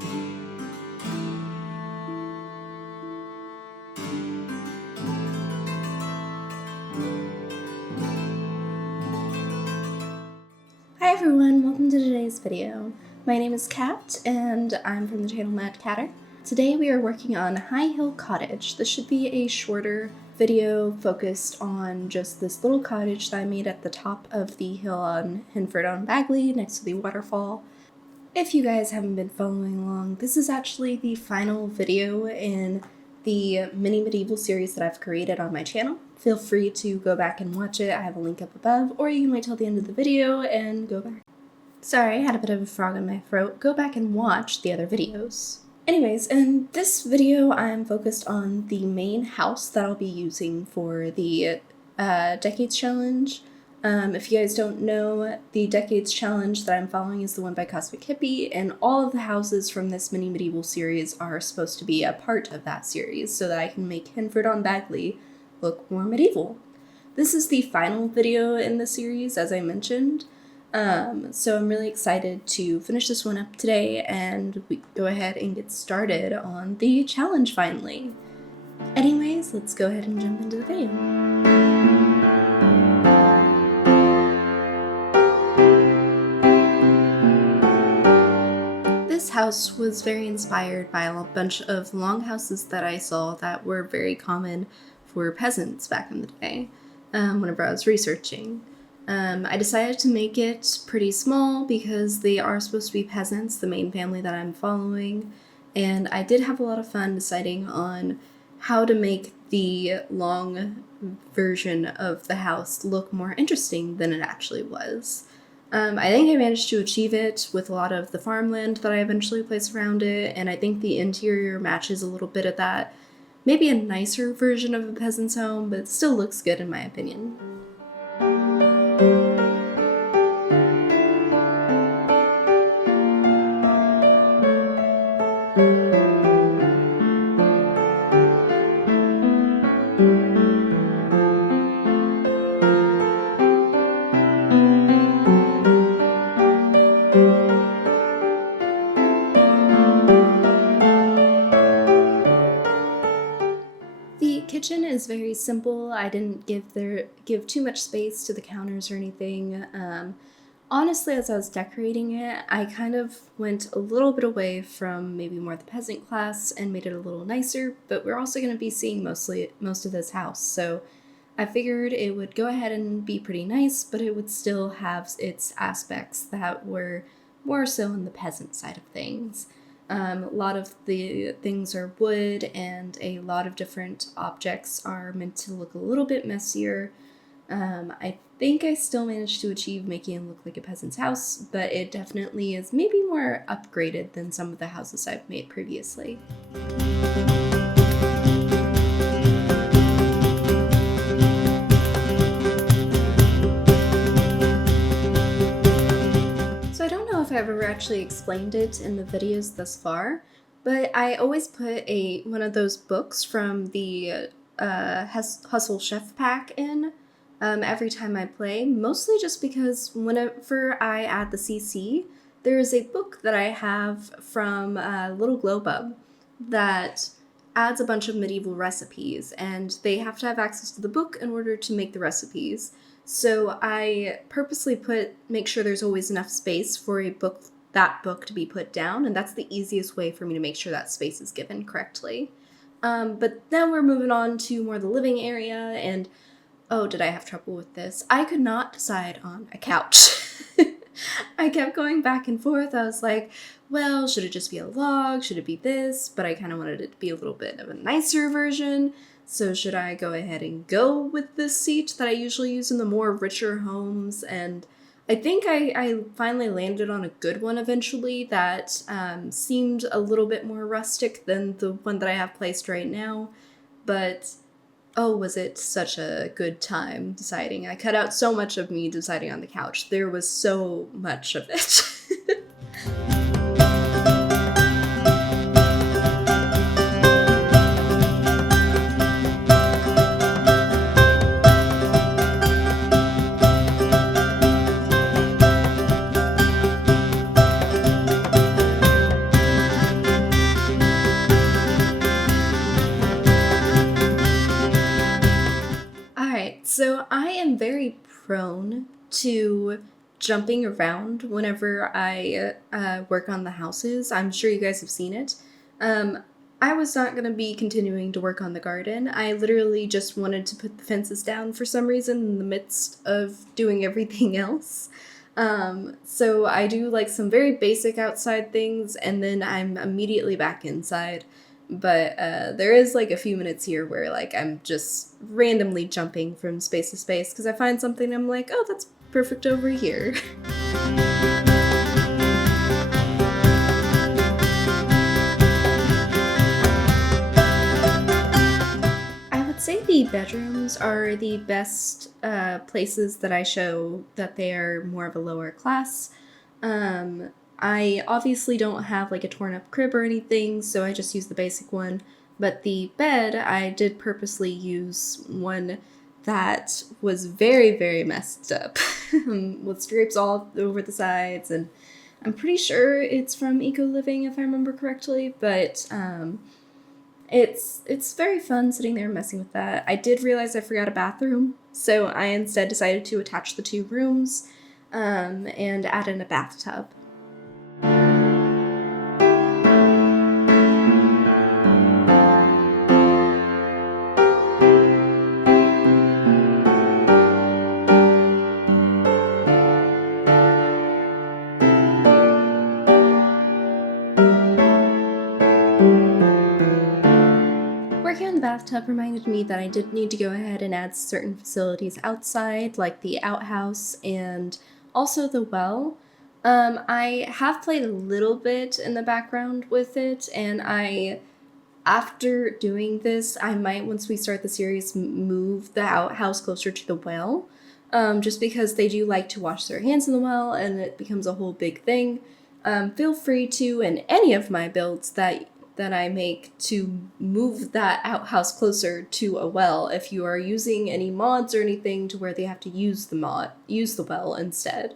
Hi everyone, welcome to today's video. My name is Kat and I'm from the channel Mad Catter. Today we are working on Hill Cottage. This should be a shorter video focused on just this little cottage that I made at the top of the hill on Henford-On-Bagley next to the waterfall. If you guys haven't been following along, this is actually the final video in the mini medieval series that I've created on my channel. Feel free to go back and watch it. I have a link up above, or you can wait till the end of the video and go back. Sorry, I had a bit of a frog in my throat. Go back and watch the other videos. Anyways, in this video I'm focused on the main house that I'll be using for the Decades Challenge. If you guys don't know, the Decades Challenge that I'm following is the one by Kosmic Hippie, and all of the houses from this mini medieval series are supposed to be a part of that series so that I can make Henford-On-Bagley look more medieval. This is the final video in the series, as I mentioned, so I'm really excited to finish this one up today and we go ahead and get started on the challenge finally. Anyways, let's go ahead and jump into the video. This house was very inspired by a bunch of longhouses that I saw that were very common for peasants back in the day, whenever I was researching. I decided to make it pretty small because they are supposed to be peasants, the main family that I'm following, and I did have a lot of fun deciding on how to make the long version of the house look more interesting than it actually was. I think I managed to achieve it with a lot of the farmland that I eventually placed around it, and I think the interior matches a little bit of that. Maybe a nicer version of a peasant's home, but it still looks good in my opinion. The kitchen is very simple. I didn't give too much space to the counters or anything. Honestly, as I was decorating it, I kind of went a little bit away from maybe more the peasant class and made it a little nicer, but we're also going to be seeing most of this house, so I figured it would go ahead and be pretty nice, but it would still have its aspects that were more so on the peasant side of things. A lot of the things are wood, and a lot of different objects are meant to look a little bit messier. I think I still managed to achieve making it look like a peasant's house, but it definitely is maybe more upgraded than some of the houses I've made previously. So I don't know if I've ever actually explained it in the videos thus far, but I always put one of those books from the Hustle Chef Pack in every time I play, mostly just because whenever I add the CC, there is a book that I have from Littlbowbub that adds a bunch of medieval recipes, and they have to have access to the book in order to make the recipes. So I purposely make sure there's always enough space for that book to be put down, and that's the easiest way for me to make sure that space is given correctly. But then we're moving on to more the living area, and oh, did I have trouble with this? I could not decide on a couch. I kept going back and forth. I was like, well, should it just be a log? Should it be this? But I kind of wanted it to be a little bit of a nicer version. So should I go ahead and go with this seat that I usually use in the more richer homes? And I think I finally landed on a good one eventually that seemed a little bit more rustic than the one that I have placed right now. But oh, was it such a good time deciding. I cut out so much of me deciding on the couch. There was so much of it. prone to jumping around whenever I work on the houses. I'm sure you guys have seen it. I was not going to be continuing to work on the garden. I literally just wanted to put the fences down for some reason in the midst of doing everything else. So I do like some very basic outside things, and then I'm immediately back inside. But there is like a few minutes here where like I'm just randomly jumping from space to space because I find something and I'm like, oh, that's perfect over here. I would say the bedrooms are the best places that I show that they are more of a lower class. I obviously don't have like a torn up crib or anything, so I just use the basic one. But the bed, I did purposely use one that was very, very messed up with scrapes all over the sides, and I'm pretty sure it's from Eco Living if I remember correctly, but it's very fun sitting there messing with that. I did realize I forgot a bathroom, so I instead decided to attach the two rooms and add in a bathtub. Working on the bathtub reminded me that I did need to go ahead and add certain facilities outside, like the outhouse and also the well. I have played a little bit in the background with it, and after doing this, I might, once we start the series, move the outhouse closer to the well, just because they do like to wash their hands in the well, and it becomes a whole big thing. Feel free to, in any of my builds that I make, to move that outhouse closer to a well if you are using any mods or anything to where they have to use the well instead.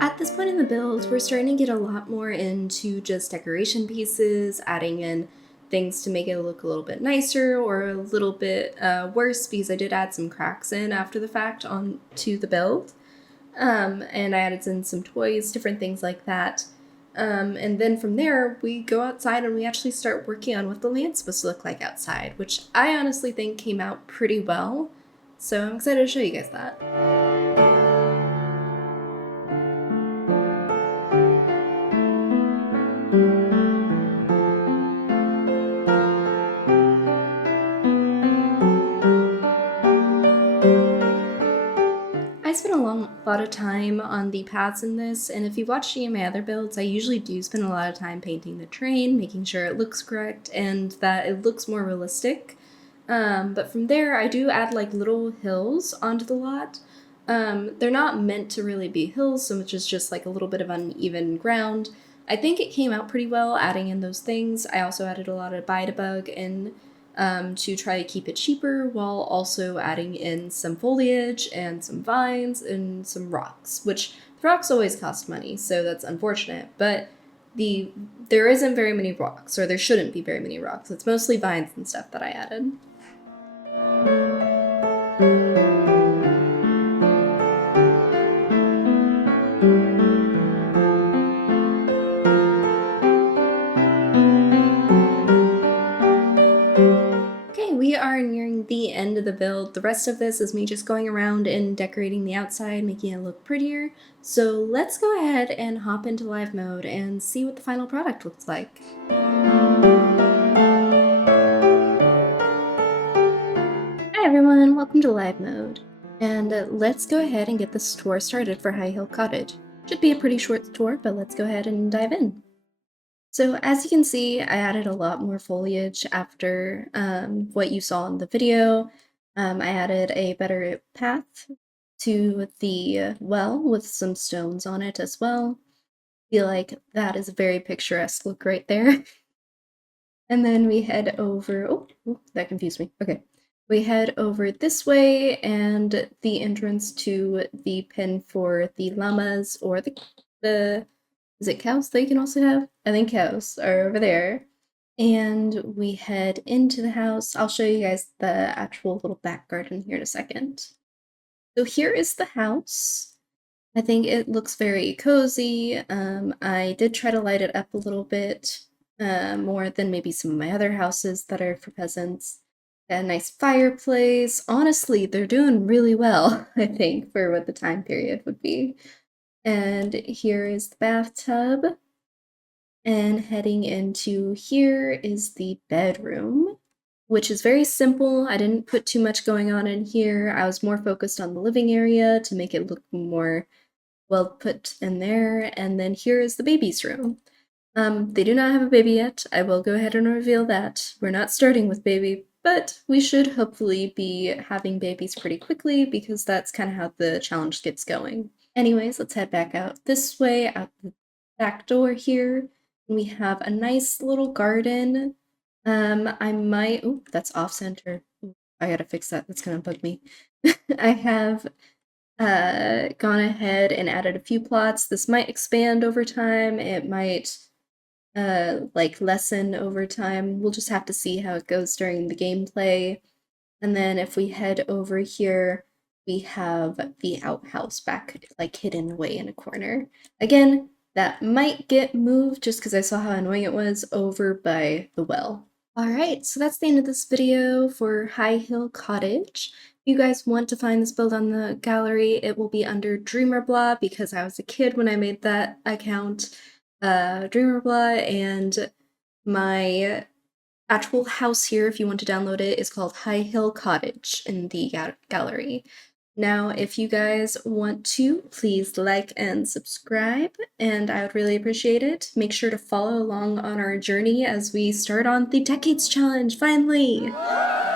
At this point in the build, we're starting to get a lot more into just decoration pieces, adding in things to make it look a little bit nicer or a little bit worse, because I did add some cracks in after the fact onto the build. And I added in some toys, different things like that. And then from there, we go outside and we actually start working on what the land's supposed to look like outside, which I honestly think came out pretty well. So I'm excited to show you guys that. I spent a lot of time on the paths in this, and if you've watched any of my other builds, I usually do spend a lot of time painting the terrain, making sure it looks correct, and that it looks more realistic. But from there, I do add like little hills onto the lot. They're not meant to really be hills so much as just like a little bit of uneven ground. I think it came out pretty well adding in those things. I also added a lot of bug in to try to keep it cheaper while also adding in some foliage and some vines and some rocks, which the rocks always cost money, so that's unfortunate, but there isn't very many rocks, or there shouldn't be very many rocks. It's mostly vines and stuff that I added. We are nearing the end of the build. The rest of this is me just going around and decorating the outside, making it look prettier. So let's go ahead and hop into live mode and see what the final product looks like. Hi everyone, welcome to live mode. And let's go ahead and get this tour started for Hill Cottage. Should be a pretty short tour, but let's go ahead and dive in. So as you can see, I added a lot more foliage after what you saw in the video. I added a better path to the well with some stones on it as well. I feel like that is a very picturesque look right there. And then we head over, oh, that confused me. Okay. We head over this way, and the entrance to the pen for the llamas, or the Is it cows that you can also have? I think cows are over there. And we head into the house. I'll show you guys the actual little back garden here in a second. So here is the house. I think it looks very cozy. I did try to light it up a little bit more than maybe some of my other houses that are for peasants. Got a nice fireplace. Honestly, they're doing really well, I think, for what the time period would be. And here is the bathtub. And heading into here is the bedroom, which is very simple. I didn't put too much going on in here. I was more focused on the living area to make it look more well put in there. And then here is the baby's room. They do not have a baby yet. I will go ahead and reveal that. We're not starting with baby, but we should hopefully be having babies pretty quickly because that's kind of how the challenge gets going. Anyways, let's head back out this way, out the back door here. We have a nice little garden. I might, oh, that's off center. I gotta fix that. That's gonna bug me. I have gone ahead and added a few plots. This might expand over time. It might like lessen over time. We'll just have to see how it goes during the gameplay. And then if we head over here, we have the outhouse back like hidden away in a corner. Again, that might get moved just because I saw how annoying it was over by the well. Alright, so that's the end of this video for Hill Cottage. If you guys want to find this build on the gallery, it will be under Dreamerblah because I was a kid when I made that account. Dreamerblah, and my actual house here, if you want to download it, is called Hill Cottage in the gallery. Now, if you guys want to, please like and subscribe, and I would really appreciate it. Make sure to follow along on our journey as we start on the Decades Challenge, finally!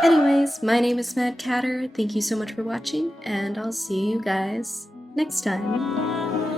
Anyways, my name is Mad Catter, thank you so much for watching, and I'll see you guys next time.